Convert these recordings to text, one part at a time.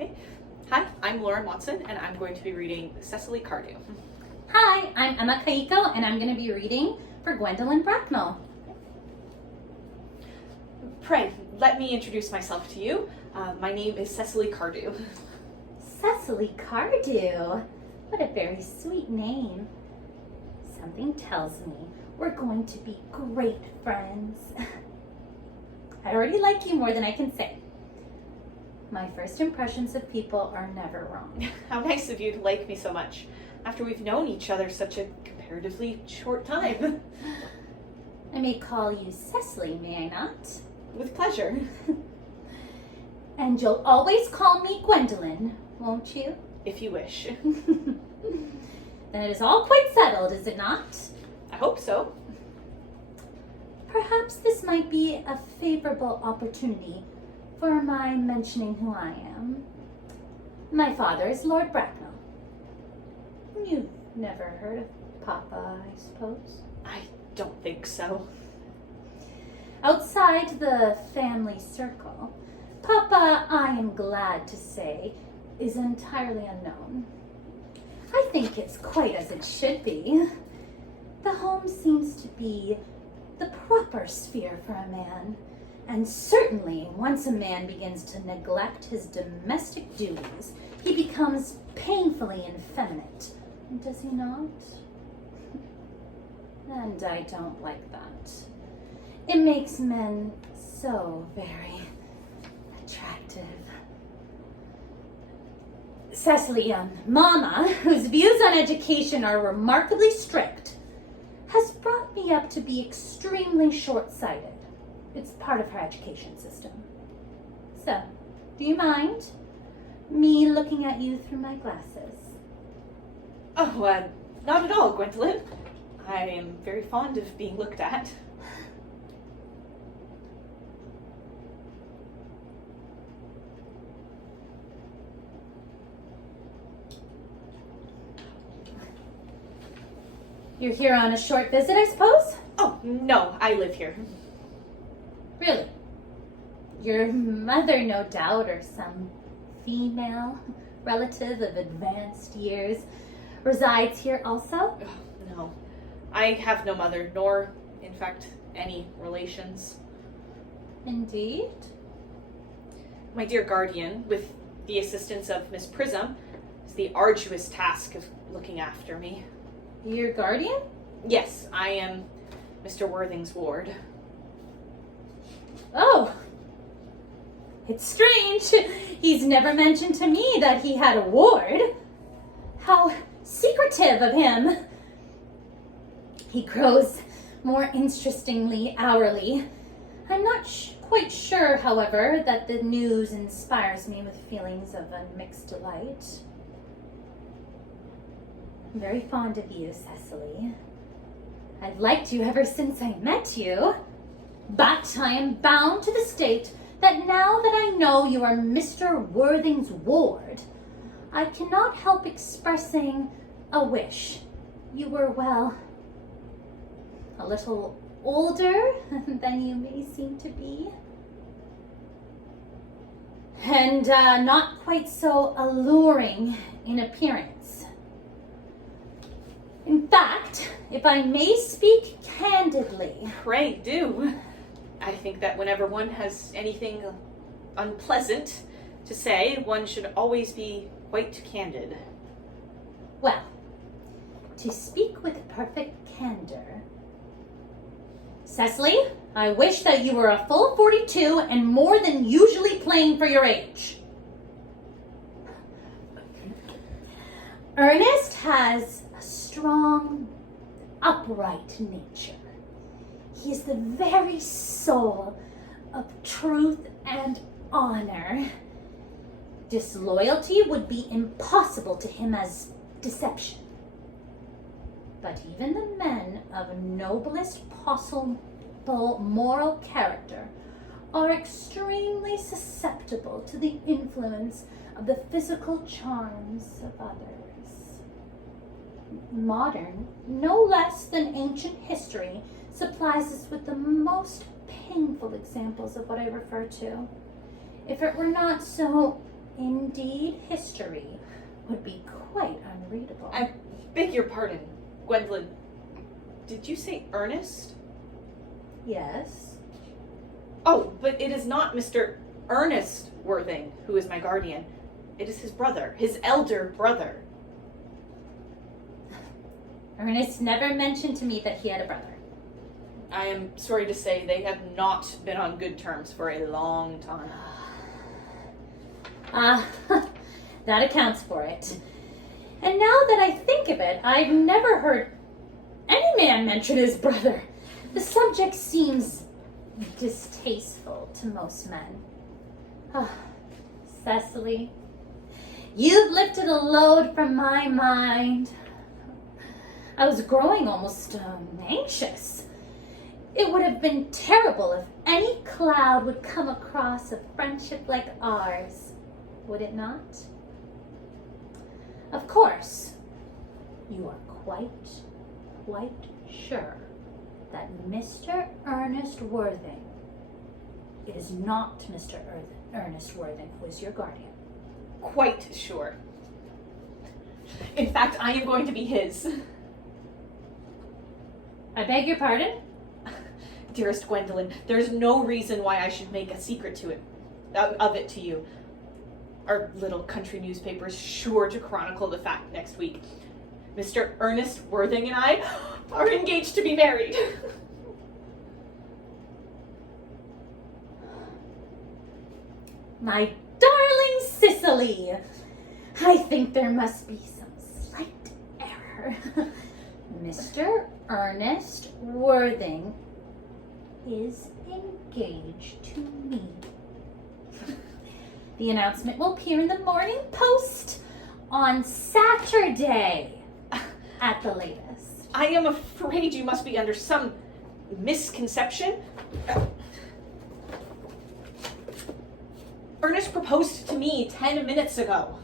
Okay. Hi, I'm Lauren Watson, and I'm going to be reading Cecily Cardew. Hi, I'm Emma Kaiko, and I'm going to be reading for Gwendolyn Bracknell. Pray, let me introduce myself to you. My name is Cecily Cardew. Cecily Cardew. What a very sweet name. Something tells me we're going to be great friends. I already like you more than I can say. My first impressions of people are never wrong. How nice of you to like me so much, after we've known each other such a comparatively short time. I may call you Cecily, may I not? With pleasure. And you'll always call me Gwendolyn, won't you? If you wish. Then it is all quite settled, is it not? I hope so. Perhaps this might be a favorable opportunity for my mentioning who I am. My father is Lord Bracknell. You've never heard of Papa, I suppose? I don't think so. Outside the family circle, Papa, I am glad to say, is entirely unknown. I think it's quite as it should be. The home seems to be the proper sphere for a man, and certainly once a man begins to neglect his domestic duties, he becomes painfully effeminate, does he not? And I don't like that. It makes men so very attractive. Cecily, Mama, whose views on education are remarkably strict, has brought me up to be extremely short-sighted. It's part of her education system. So, do you mind me looking at you through my glasses? Oh, not at all, Gwendolyn. I am very fond of being looked at. You're here on a short visit, I suppose? Oh, no, I live here. Really? Your mother, no doubt, or some female relative of advanced years, resides here also? Oh, no, I have no mother, nor, in fact, any relations. Indeed? My dear guardian, with the assistance of Miss Prism, has the arduous task of looking after me. Your guardian? Yes, I am Mr. Worthing's ward. Oh, it's strange. He's never mentioned to me that he had a ward. How secretive of him. He grows more interestingly hourly. I'm not quite sure, however, that the news inspires me with feelings of unmixed delight. I'm very fond of you, Cecily. I've liked you ever since I met you. But I am bound to the state that now that I know you are Mr. Worthing's ward, I cannot help expressing a wish you were, well, a little older than you may seem to be. And not quite so alluring in appearance. In fact, if I may speak candidly... Pray do. I think that whenever one has anything unpleasant to say, one should always be quite candid. Well, to speak with perfect candor... Cecily, I wish that you were a full 42 and more than usually plain for your age. Ernest has a strong, upright nature. He is the very soul of truth and honor. Disloyalty would be impossible to him as deception. But even the men of noblest possible moral character are extremely susceptible to the influence of the physical charms of others. Modern, no less than ancient history, supplies us with the most painful examples of what I refer to. If it were not so Indeed, history would be quite unreadable. I beg your pardon, Gwendolyn. Did you say Ernest? Yes. Oh, but it is not Mr. Ernest Worthing who is my guardian. It is his brother, his elder brother. Ernest never mentioned to me that he had a brother. I am sorry to say they have not been on good terms for a long time. That accounts for it. And now that I think of it, I've never heard any man mention his brother. The subject seems distasteful to most men. Cecily, you've lifted a load from my mind. I was growing almost anxious. It would have been terrible if any cloud would come across a friendship like ours, would it not? Of course, you are quite sure that Mr. Ernest Worthing, it is not Mr. Ernest Worthing who is your guardian. Quite sure. In fact, I am going to be his. I beg your pardon? Dearest Gwendolyn, there's no reason why I should make a secret of it to you. Our little country newspaper is sure to chronicle the fact next week. Mr. Ernest Worthing and I are engaged to be married. My darling Cicely, I think there must be some slight error. Mr. Ernest Worthing is engaged to me. The announcement will appear in the Morning Post on Saturday at the latest. I am afraid you must be under some misconception. Ernest proposed to me 10 minutes ago.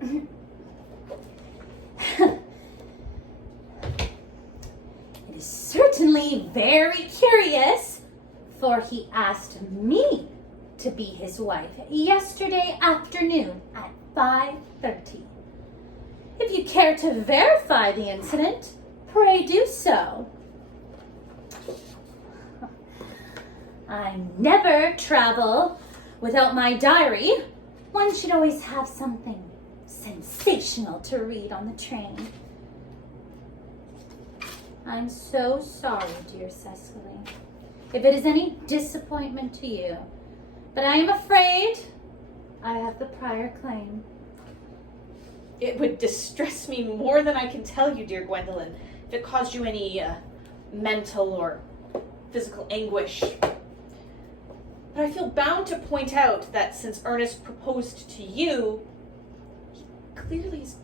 It is certainly very curious, for he asked me to be his wife yesterday afternoon at 5:30. If you care to verify the incident, pray do so. I never travel without my diary. One should always have something sensational to read on the train. I'm so sorry, dear Cecily, if it is any disappointment to you, but I am afraid I have the prior claim. It would distress me more than I can tell you, dear Gwendolyn, if it caused you any mental or physical anguish. But I feel bound to point out that since Ernest proposed to you, he clearly is